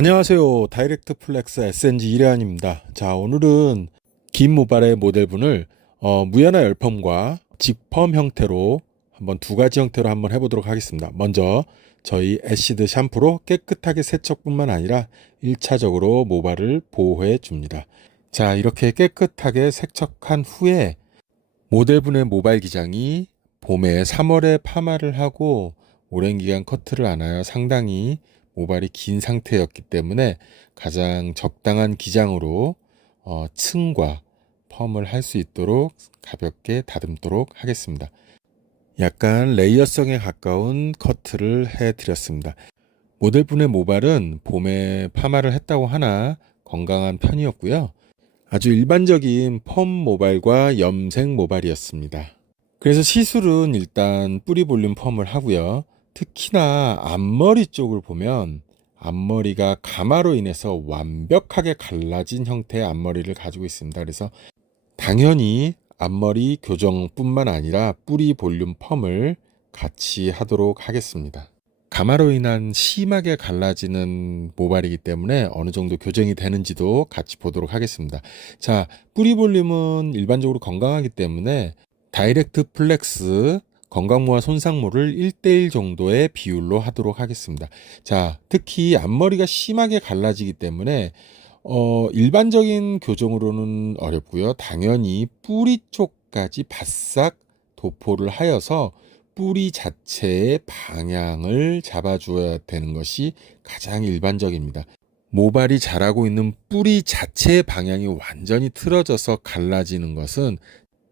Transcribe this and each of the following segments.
안녕하세요. 다이렉트 플렉스 SNG 이래환입니다. 자, 오늘은 긴 모발의 모델분을 무연화 열펌과 직펌 형태로 한번 두 가지 형태로 한번 해보도록 하겠습니다. 먼저 저희 애시드 샴푸로 깨끗하게 세척뿐만 아니라 1차적으로 모발을 보호해 줍니다. 자, 이렇게 깨끗하게 세척한 후에 모델분의 모발 기장이 봄에 3월에 파마를 하고 오랜 기간 커트를 안 하여 상당히 모발이 긴 상태였기 때문에 가장 적당한 기장으로 층과 펌을 할 수 있도록 가볍게 다듬도록 하겠습니다. 약간 레이어성에 가까운 커트를 해드렸습니다. 모델분의 모발은 봄에 파마를 했다고 하나 건강한 편이었고요. 아주 일반적인 펌 모발과 염색 모발이었습니다. 그래서 시술은 일단 뿌리 볼륨 펌을 하고요. 특히나 앞머리 쪽을 보면 앞머리가 가마로 인해서 완벽하게 갈라진 형태의 앞머리를 가지고 있습니다. 그래서 당연히 앞머리 교정뿐만 아니라 뿌리 볼륨 펌을 같이 하도록 하겠습니다. 가마로 인한 심하게 갈라지는 모발이기 때문에 어느 정도 교정이 되는지도 같이 보도록 하겠습니다. 자, 뿌리 볼륨은 일반적으로 건강하기 때문에 다이렉트 플렉스 건강모와 손상모를 1:1 정도의 비율로 하도록 하겠습니다. 자, 특히 앞머리가 심하게 갈라지기 때문에 일반적인 교정으로는 어렵고요. 당연히 뿌리 쪽까지 바싹 도포를 하여서 뿌리 자체의 방향을 잡아주어야 되는 것이 가장 일반적입니다. 모발이 자라고 있는 뿌리 자체의 방향이 완전히 틀어져서 갈라지는 것은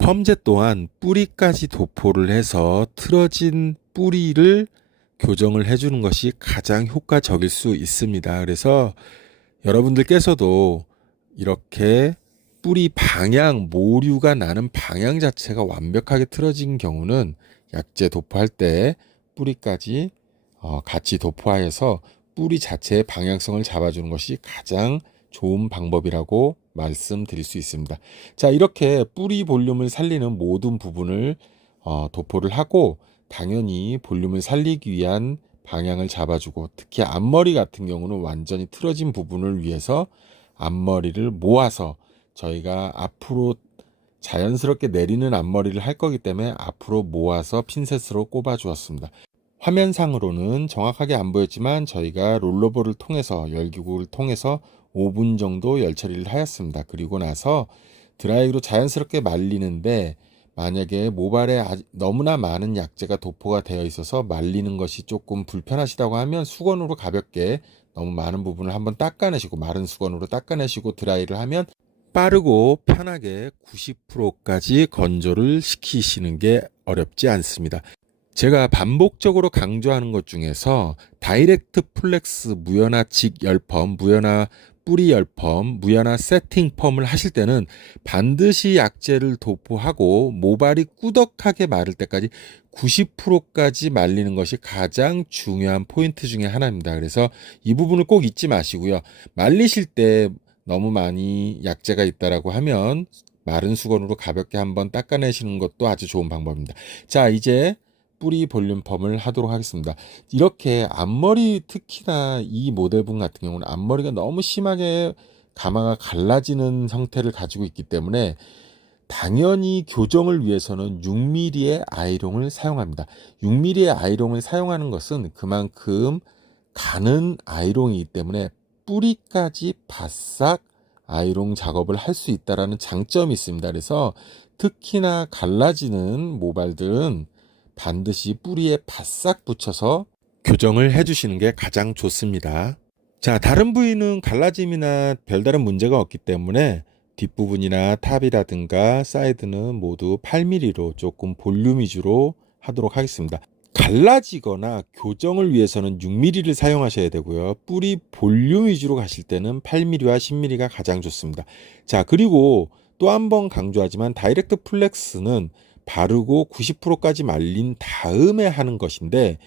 펌제 또한 뿌리까지 도포를 해서 틀어진 뿌리를 교정을 해주는 것이 가장 효과적일 수 있습니다. 그래서 여러분들께서도 이렇게 뿌리 방향, 모류가 나는 방향 자체가 완벽하게 틀어진 경우는 약재 도포할 때 뿌리까지 같이 도포하여서 뿌리 자체의 방향성을 잡아주는 것이 가장 좋은 방법이라고 말씀드릴 수 있습니다. 자, 이렇게 뿌리 볼륨을 살리는 모든 부분을 도포를 하고 당연히 볼륨을 살리기 위한 방향을 잡아주고 특히 앞머리 같은 경우는 완전히 틀어진 부분을 위해서 앞머리를 모아서 저희가 앞으로 자연스럽게 내리는 앞머리를 할 거기 때문에 앞으로 모아서 핀셋으로 꼽아 주었습니다. 화면상으로는 정확하게 안 보였지만 저희가 롤러볼을 통해서 열기구를 통해서 5분 정도 열 처리를 하였습니다. 그리고 나서 드라이기로 자연스럽게 말리는데 만약에 모발에 너무나 많은 약재가 도포가 되어 있어서 말리는 것이 조금 불편하시다고 하면 수건으로 가볍게 너무 많은 부분을 한번 닦아내시고 마른 수건으로 닦아내시고 드라이를 하면 빠르고 편하게 90%까지 건조를 시키시는 게 어렵지 않습니다. 제가 반복적으로 강조하는 것 중에서 다이렉트 플렉스 무연화 직열펌, 무연화 뿌리 열펌, 무연화 세팅 펌을 하실 때는 반드시 약재를 도포하고 모발이 꾸덕하게 마를 때까지 90%까지 말리는 것이 가장 중요한 포인트 중에 하나입니다. 그래서 이 부분을 꼭 잊지 마시고요. 말리실 때 너무 많이 약재가 있다라고 하면 마른 수건으로 가볍게 한번 닦아내시는 것도 아주 좋은 방법입니다. 자, 이제 뿌리 볼륨 펌을 하도록 하겠습니다. 이렇게 앞머리 특히나 이 모델분 같은 경우는 앞머리가 너무 심하게 가마가 갈라지는 형태를 가지고 있기 때문에 당연히 교정을 위해서는 6mm의 아이롱을 사용합니다. 6mm의 아이롱을 사용하는 것은 그만큼 가는 아이롱이기 때문에 뿌리까지 바싹 아이롱 작업을 할 수 있다는 장점이 있습니다. 그래서 특히나 갈라지는 모발들은 반드시 뿌리에 바싹 붙여서 교정을 해주시는 게 가장 좋습니다. 자, 다른 부위는 갈라짐이나 별다른 문제가 없기 때문에 뒷부분이나 탑이라든가 사이드는 모두 8mm로 조금 볼륨 위주로 하도록 하겠습니다. 갈라지거나 교정을 위해서는 6mm를 사용하셔야 되고요. 뿌리 볼륨 위주로 가실 때는 8mm와 10mm가 가장 좋습니다. 자, 그리고 또 한 번 강조하지만 다이렉트 플렉스는 바르고 90%까지 말린 다음에 하는 것인데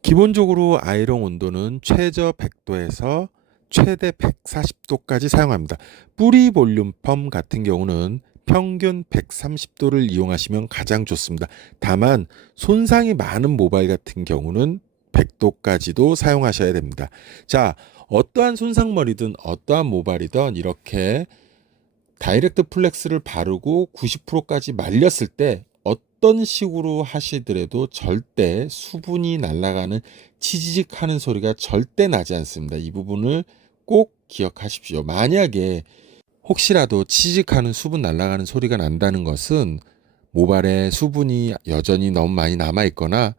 기본적으로 아이롱 온도는 최저 100도에서 최대 140도까지 사용합니다. 뿌리 볼륨 펌 같은 경우는 평균 130도를 이용하시면 가장 좋습니다. 다만 손상이 많은 모발 같은 경우는 100도까지도 사용하셔야 됩니다. 자, 어떠한 손상머리든 어떠한 모발이든 이렇게 다이렉트 플렉스를 바르고 90%까지 말렸을 때 어떤 식으로 하시더라도 절대 수분이 날아가는 치지직 하는 소리가 절대 나지 않습니다. 이 부분을 꼭 기억하십시오. 만약에 혹시라도 치직하는 수분 날아가는 소리가 난다는 것은 모발에 수분이 여전히 너무 많이 남아 있거나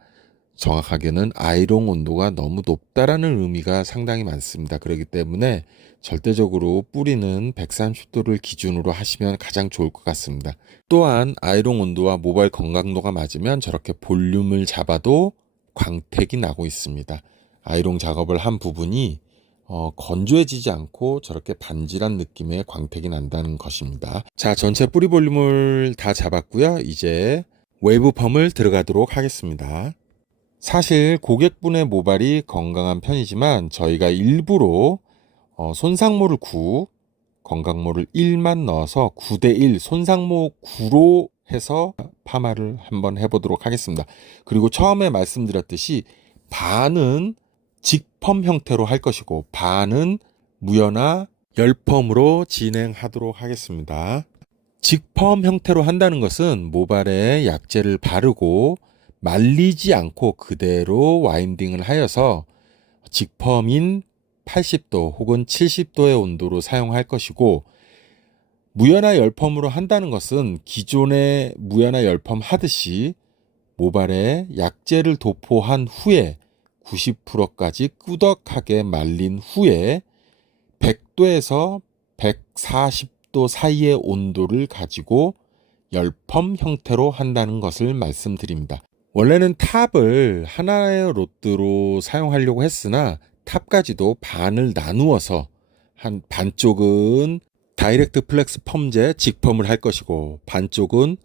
정확하게는 아이롱 온도가 너무 높다라는 의미가 상당히 많습니다. 그렇기 때문에 절대적으로 뿌리는 130도를 기준으로 하시면 가장 좋을 것 같습니다. 또한 아이롱 온도와 모발 건강도가 맞으면 저렇게 볼륨을 잡아도 광택이 나고 있습니다. 아이롱 작업을 한 부분이 건조해지지 않고 저렇게 반질한 느낌의 광택이 난다는 것입니다. 자, 전체 뿌리 볼륨을 다 잡았고요. 이제 웨이브 펌을 들어가도록 하겠습니다. 사실 고객분의 모발이 건강한 편이지만 저희가 일부러 손상모를 9, 건강모를 1만 넣어서 9대1 손상모 9로 해서 파마를 한번 해보도록 하겠습니다. 그리고 처음에 말씀드렸듯이 반은 직펌 형태로 할 것이고 반은 무연화 열펌으로 진행하도록 하겠습니다. 직펌 형태로 한다는 것은 모발에 약재를 바르고 말리지 않고 그대로 와인딩을 하여서 직펌인 80도 혹은 70도의 온도로 사용할 것이고, 무연화 열펌으로 한다는 것은 기존의 무연화 열펌 하듯이 모발에 약재를 도포한 후에 90%까지 꾸덕하게 말린 후에 100도에서 140도 사이의 온도를 가지고 열펌 형태로 한다는 것을 말씀드립니다. 원래는 탑을 하나의 로드로 사용하려고 했으나 탑까지도 반을 나누어서 한 반쪽은 다이렉트 플렉스 펌제 직펌을 할 것이고 반쪽은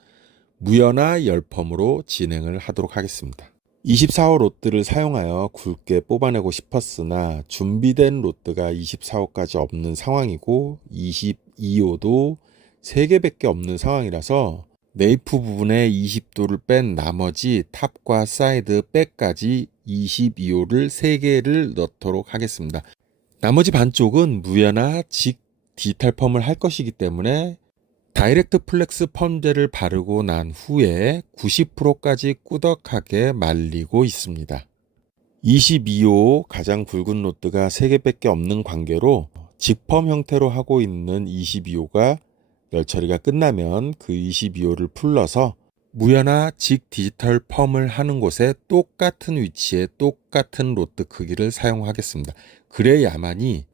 무연화 열펌으로 진행을 하도록 하겠습니다. 24호 로드를 사용하여 굵게 뽑아내고 싶었으나 준비된 로드가 24호까지 없는 상황이고 22호도 3개밖에 없는 상황이라서 네이프 부분에 20도를 뺀 나머지 탑과 사이드 백까지 22호를 3개를 넣도록 하겠습니다. 나머지 반쪽은 무연화 직 디지털 펌을 할 것이기 때문에 다이렉트 플렉스 펌제를 바르고 난 후에 90%까지 꾸덕하게 말리고 있습니다. 22호 가장 굵은 로드가 3개밖에 없는 관계로 직펌 형태로 하고 있는 22호가 열처리가 끝나면 그 22호를 풀러서 무연화 직 디지털 펌을 하는 곳에 똑같은 위치에 똑같은 로드 크기를 사용하겠습니다. 그래야만이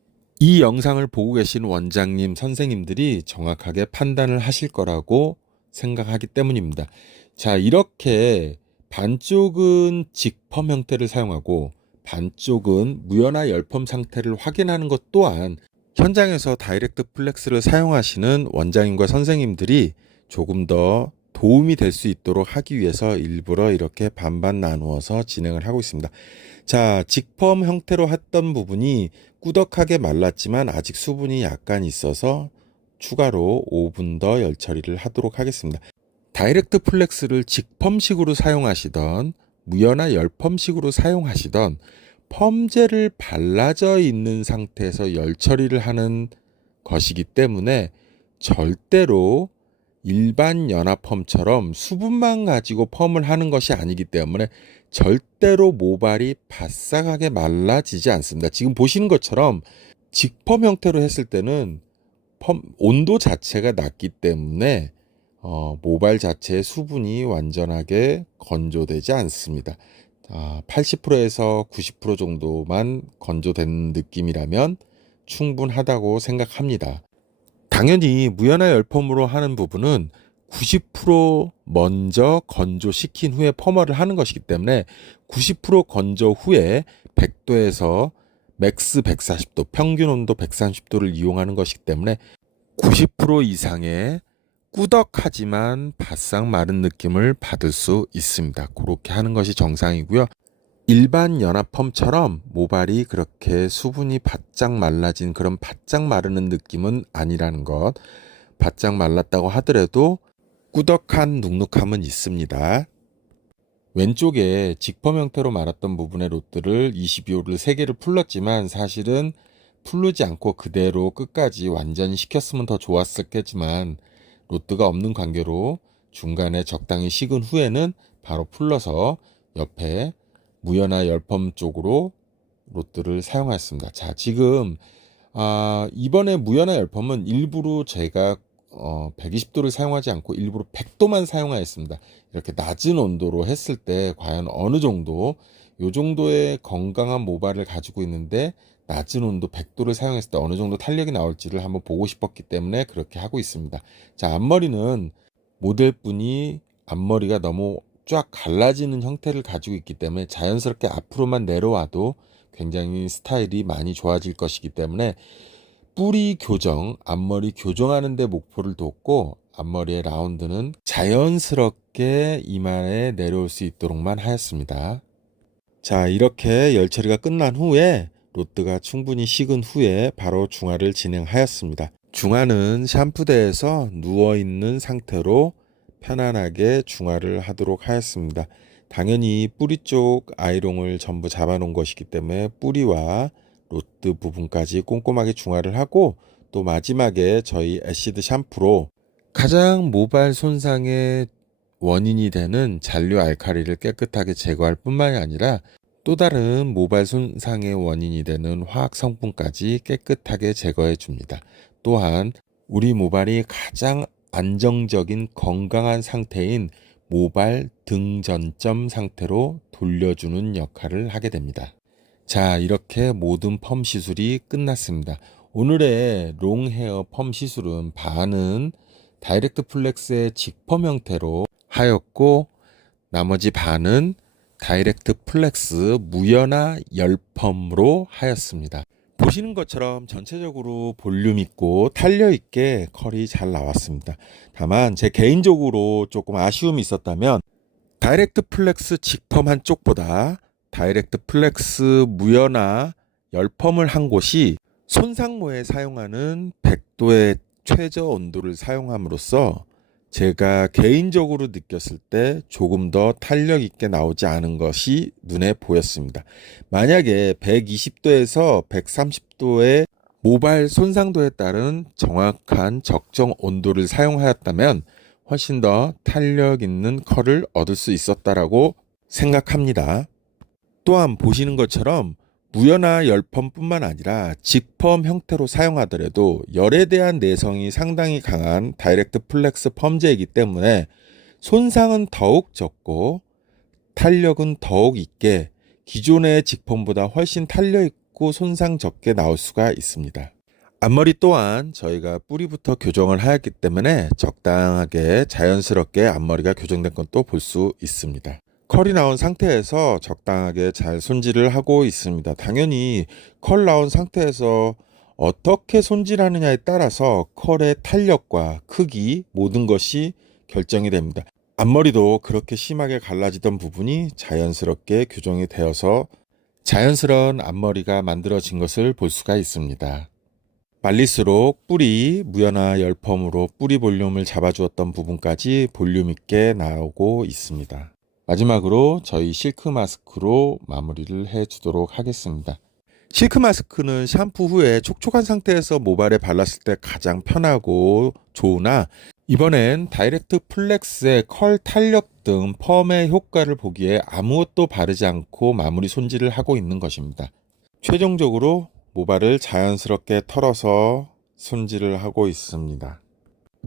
이 영상을 보고 계신 원장님, 선생님들이 정확하게 판단을 하실 거라고 생각하기 때문입니다. 자, 이렇게 반쪽은 직펌 형태를 사용하고 반쪽은 무연화 열펌 상태를 확인하는 것 또한 현장에서 다이렉트 플렉스를 사용하시는 원장님과 선생님들이 조금 더 도움이 될 수 있도록 하기 위해서 일부러 이렇게 반반 나누어서 진행을 하고 있습니다. 자, 직펌 형태로 했던 부분이 꾸덕하게 말랐지만 아직 수분이 약간 있어서 추가로 5분 더 열 처리를 하도록 하겠습니다. 다이렉트 플렉스를 직펌식으로 사용하시던 무연화 열펌식으로 사용하시던 펌제를 발라져 있는 상태에서 열 처리를 하는 것이기 때문에 절대로 일반 연화펌처럼 수분만 가지고 펌을 하는 것이 아니기 때문에 절대로 모발이 바싹하게 말라지지 않습니다. 지금 보시는 것처럼 직펌 형태로 했을 때는 온도 자체가 낮기 때문에 모발 자체의 수분이 완전하게 건조되지 않습니다. 80%에서 90% 정도만 건조된 느낌이라면 충분하다고 생각합니다. 당연히 무연화 열펌으로 하는 부분은 90% 먼저 건조시킨 후에 펌어를 하는 것이기 때문에 90% 건조 후에 100도에서 맥스 140도, 평균 온도 130도를 이용하는 것이기 때문에 90% 이상의 꾸덕하지만 바싹 마른 느낌을 받을 수 있습니다. 그렇게 하는 것이 정상이고요. 일반 연화펌처럼 모발이 그렇게 수분이 바짝 말라진 그런 바짝 마르는 느낌은 아니라는 것. 바짝 말랐다고 하더라도 꾸덕한 눅눅함은 있습니다. 왼쪽에 직펌 형태로 말았던 부분의 로드를 22호를 3개를 풀렀지만 사실은 풀르지 않고 그대로 끝까지 완전히 식혔으면 더 좋았었겠지만 로드가 없는 관계로 중간에 적당히 식은 후에는 바로 풀러서 옆에 무연화 열펌 쪽으로 로드를 사용하였습니다. 자, 지금 이번에 무연화 열펌은 일부러 제가 120도를 사용하지 않고 일부러 100도만 사용하였습니다. 이렇게 낮은 온도로 했을 때 과연 어느 정도 요 정도의 건강한 모발을 가지고 있는데 낮은 온도 100도를 사용했을 때 어느 정도 탄력이 나올지를 한번 보고 싶었기 때문에 그렇게 하고 있습니다. 자, 앞머리는 모델분이 앞머리가 너무 쫙 갈라지는 형태를 가지고 있기 때문에 자연스럽게 앞으로만 내려와도 굉장히 스타일이 많이 좋아질 것이기 때문에 뿌리 교정, 앞머리 교정하는 데 목표를 뒀고 앞머리의 라운드는 자연스럽게 이마에 내려올 수 있도록만 하였습니다. 자, 이렇게 열 처리가 끝난 후에 로드가 충분히 식은 후에 바로 중화를 진행하였습니다. 중화는 샴푸대에서 누워있는 상태로 편안하게 중화를 하도록 하였습니다. 당연히 뿌리 쪽 아이롱을 전부 잡아 놓은 것이기 때문에 뿌리와 로드 부분까지 꼼꼼하게 중화를 하고 또 마지막에 저희 애시드 샴푸로 가장 모발 손상의 원인이 되는 잔류 알칼리를 깨끗하게 제거할 뿐만이 아니라 또 다른 모발 손상의 원인이 되는 화학 성분까지 깨끗하게 제거해 줍니다. 또한 우리 모발이 가장 안정적인 건강한 상태인 모발 등전점 상태로 돌려주는 역할을 하게 됩니다. 자, 이렇게 모든 펌 시술이 끝났습니다. 오늘의 롱헤어 펌 시술은 반은 다이렉트 플렉스의 직펌 형태로 하였고 나머지 반은 다이렉트 플렉스 무연화 열펌으로 하였습니다. 보시는 것처럼 전체적으로 볼륨 있고 탄력 있게 컬이 잘 나왔습니다. 다만 제 개인적으로 조금 아쉬움이 있었다면 다이렉트 플렉스 직펌 한쪽보다 다이렉트 플렉스 무연화 열펌을 한 곳이 손상모에 사용하는 100도의 최저 온도를 사용함으로써 제가 개인적으로 느꼈을 때 조금 더 탄력 있게 나오지 않은 것이 눈에 보였습니다. 만약에 120도에서 130도의 모발 손상도에 따른 정확한 적정 온도를 사용하였다면 훨씬 더 탄력 있는 컬을 얻을 수 있었다라고 생각합니다. 또한 보시는 것처럼 무연화 열펌뿐만 아니라 직펌 형태로 사용하더라도 열에 대한 내성이 상당히 강한 다이렉트 플렉스 펌제이기 때문에 손상은 더욱 적고 탄력은 더욱 있게 기존의 직펌보다 훨씬 탄력 있고 손상 적게 나올 수가 있습니다. 앞머리 또한 저희가 뿌리부터 교정을 하였기 때문에 적당하게 자연스럽게 앞머리가 교정된 것도 볼 수 있습니다. 컬이 나온 상태에서 적당하게 잘 손질을 하고 있습니다. 당연히 컬 나온 상태에서 어떻게 손질하느냐에 따라서 컬의 탄력과 크기 모든 것이 결정이 됩니다. 앞머리도 그렇게 심하게 갈라지던 부분이 자연스럽게 교정이 되어서 자연스러운 앞머리가 만들어진 것을 볼 수가 있습니다. 말릴수록 뿌리 무연화 열펌으로 뿌리 볼륨을 잡아주었던 부분까지 볼륨 있게 나오고 있습니다. 마지막으로 저희 실크 마스크로 마무리를 해주도록 하겠습니다. 실크 마스크는 샴푸 후에 촉촉한 상태에서 모발에 발랐을 때 가장 편하고 좋으나 이번엔 다이렉트 플렉스의 컬 탄력 등 펌의 효과를 보기에 아무것도 바르지 않고 마무리 손질을 하고 있는 것입니다. 최종적으로 모발을 자연스럽게 털어서 손질을 하고 있습니다.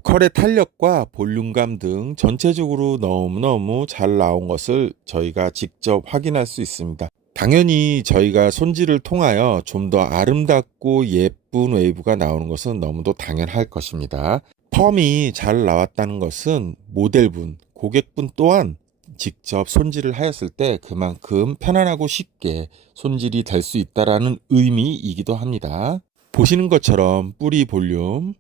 컬의 탄력과 볼륨감 등 전체적으로 너무너무 잘 나온 것을 저희가 직접 확인할 수 있습니다. 당연히 저희가 손질을 통하여 좀 더 아름답고 예쁜 웨이브가 나오는 것은 너무도 당연할 것입니다. 펌이 잘 나왔다는 것은 모델분, 고객분 또한 직접 손질을 하였을 때 그만큼 편안하고 쉽게 손질이 될 수 있다는 의미이기도 합니다. 보시는 것처럼 뿌리 볼륨,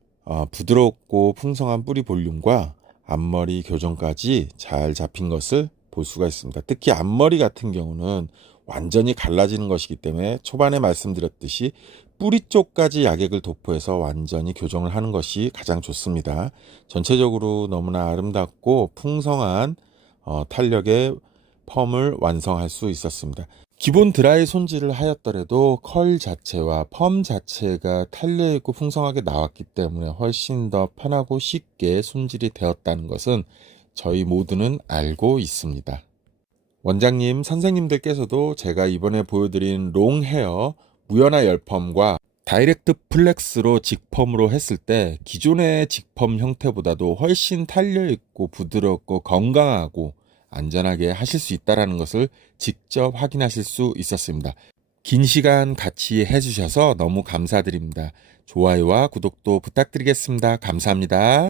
부드럽고 풍성한 뿌리 볼륨과 앞머리 교정까지 잘 잡힌 것을 볼 수가 있습니다. 특히 앞머리 같은 경우는 완전히 갈라지는 것이기 때문에 초반에 말씀드렸듯이 뿌리 쪽까지 약액을 도포해서 완전히 교정을 하는 것이 가장 좋습니다. 전체적으로 너무나 아름답고 풍성한 탄력의 펌을 완성할 수 있었습니다. 기본 드라이 손질을 하였더라도 컬 자체와 펌 자체가 탄력있고 풍성하게 나왔기 때문에 훨씬 더 편하고 쉽게 손질이 되었다는 것은 저희 모두는 알고 있습니다. 원장님, 선생님들께서도 제가 이번에 보여드린 롱 헤어 무연화 열펌과 다이렉트 플렉스로 직펌으로 했을 때 기존의 직펌 형태보다도 훨씬 탄력있고 부드럽고 건강하고 안전하게 하실 수 있다는 것을 직접 확인하실 수 있었습니다. 긴 시간 같이 해주셔서 너무 감사드립니다. 좋아요와 구독도 부탁드리겠습니다. 감사합니다.